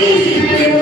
Please,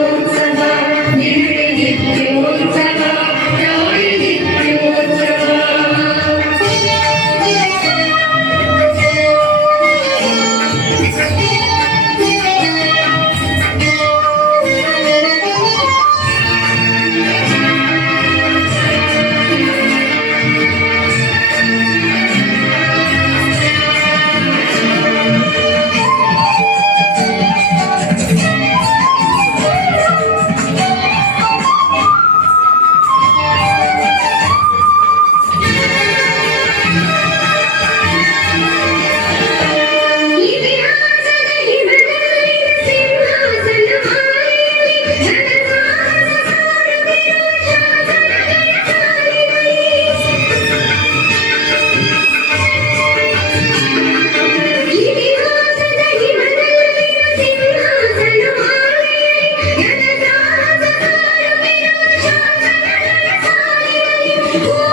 Yeah.